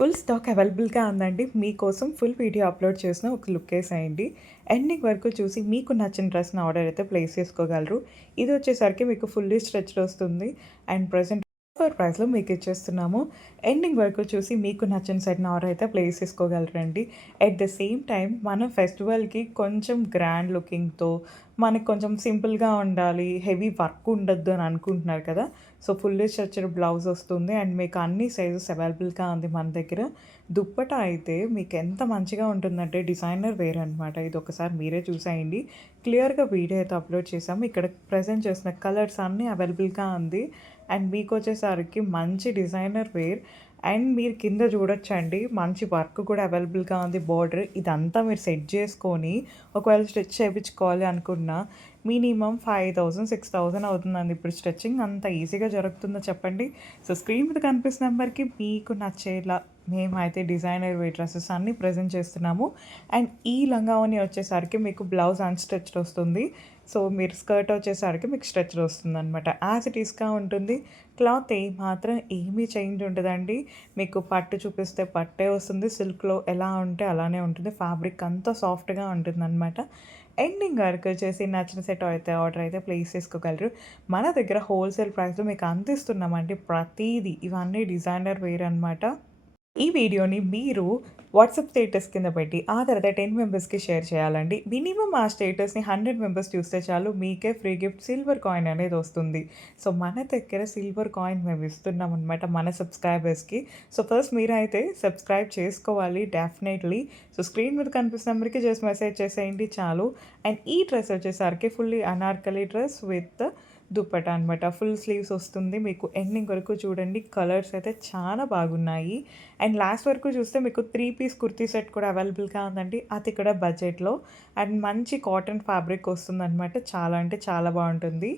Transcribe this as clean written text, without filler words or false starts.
Full stock అవైలబుల్‌గా ఉందండి. మీకోసం ఫుల్ వీడియో అప్‌లోడ్ చేసిన ఒక లుక్కేసేయండి. ఎండింగ్ వరకు చూసి మీకు నచ్చిన డ్రెస్‌ని ఆర్డర్ అయితే ప్లేస్ చేసుకోగలరు. ఇదొచ్చేసరికి మీకు ఫుల్లీ స్ట్రెచ్డ్ వస్తుంది. అండ్ ప్రెజెంట్ ఆఫర్ ప్రైస్‌లో మీకిచ్చేస్తున్నాము. ఎండింగ్ వరకు చూసి మీకు నచ్చిన సెట్‌ని ఆర్డర్ అయితే ప్లేస్ చేసుకోగలరండి. ఎట్ ద సేమ్ టైమ్ మన ఫెస్టివల్‌కి కొంచెం గ్రాండ్ లుకింగ్‌తో మనకు కొంచెం సింపుల్‌గా ఉండాలి, హెవీ వర్క్ ఉండొద్దు అని అనుకుంటున్నారు కదా! సో, ఫుల్లీ స్ట్రెచ్డ్ బ్లౌజ్ వస్తుంది. అండ్ మీకు అన్ని సైజెస్ అవైలబుల్‌గా ఉంది మన దగ్గర. దుప్పట్టా అయితే మీకెంత మంచిగా ఉంటుందంటే డిజైనర్ వేర్ అనమాట. ఇదొకసారి మీరే చూసేయండి. క్లియర్‌గా వీడియో అయితే అప్‌లోడ్ చేశాము. ఇక్కడ ప్రెజెంట్ చేసిన కలర్స్ అన్నీ అవైలబుల్‌గా ఉంది. అండ్ మీకొచ్చేసరికి మంచి డిజైనర్ వేర్ అండ్ మీరు కింద చూడొచ్చండి. మంచి వర్క్ కూడా అవైలబుల్‌గా ఉంది. బోర్డర్ ఇదంతా మీరు సెట్ చేసుకొని ఒకవేళ స్టిచ్ చేపించుకోవాలి అనుకున్నా మినిమమ్ 5000, 6000 అవుతుందండి. ఇప్పుడు స్టిచ్చింగ్ అంత ఈజీగా జరుగుతుందో చెప్పండి. సో, స్క్రీన్ మీద కనిపిస్తున్న నెంబర్‌కి మీకు నచ్చేలా మేమైతే డిజైనర్ వేర్ డ్రెసెస్ అన్నీ ప్రెజెంట్ చేస్తున్నాము. అండ్ ఈ లంగావోణి వచ్చేసరికి మీకు బ్లౌజ్ అన్‌స్టిచ్డ్ వస్తుంది. సో, మీరు స్కర్ట్ వచ్చేసరికి మీకు స్ట్రెచ్డ్ వస్తుందనమాట. యాజ్ ఇట్ ఈస్‌గా ఉంటుంది. క్లాత్ ఏమాత్రం ఏమీ చేంజ్ ఉండదండి. మీకు పట్టు చూపిస్తే పట్టే వస్తుంది. సిల్క్‌లో ఎలా ఉంటే అలానే ఉంటుంది. ఫ్యాబ్రిక్ అంతా సాఫ్ట్‌గా ఉంటుందనమాట. ఎండింగ్ వరకు వచ్చేసి నచ్చిన సెట్ అయితే ఆర్డర్ అయితే ప్లేస్ చేసుకోగలరు. మన దగ్గర హోల్‌సేల్ ప్రైస్‌లో మీకు అందిస్తున్నామండి ప్రతీది. ఇవన్నీ డిజైనర్ వేర్ అనమాట. ఈ వీడియోని మీరు వాట్సాప్ స్టేటస్ కింద పెట్టి, ఆ తర్వాత 10 మెంబర్స్‌కి షేర్ చేయాలండి. మినిమమ్ ఆ స్టేటస్‌ని 100 మెంబర్స్ చూస్తే చాలు మీకే ఫ్రీ గిఫ్ట్ సిల్వర్ కాయిన్ అనేదొస్తుంది. సో, మన దగ్గర సిల్వర్ కాయిన్ మేము ఇస్తున్నామనమాట మన సబ్‌స్క్రైబర్స్‌కి. సో, ఫస్ట్ మీరైతే సబ్‌స్క్రైబ్ చేసుకోవాలి డెఫినైట్‌లీ. సో, స్క్రీన్ మీద కనిపిస్తున్న నెంబర్‌కి జస్ట్ మెసేజ్ చేసేయండి చాలు. అండ్ ఈ డ్రెస్ వచ్చేసరికి fully Anarkali dress with dupatta అనమాట. ఫుల్ స్లీవ్స్ వస్తుంది. మీకు ఎండింగ్ వరకు చూడండి. కలర్స్ అయితే చాలా బాగున్నాయి. అండ్ లాస్ట్ వరకు చూస్తే మీకు 3 పీస్ కుర్తీ సెట్ కూడా అవైలబుల్‌గా ఉందండి. అది కూడా బడ్జెట్‌లో. అండ్ మంచి కాటన్ ఫ్యాబ్రిక్ వస్తుందనమాట. చాలా అంటే చాలా బావుంటుంది.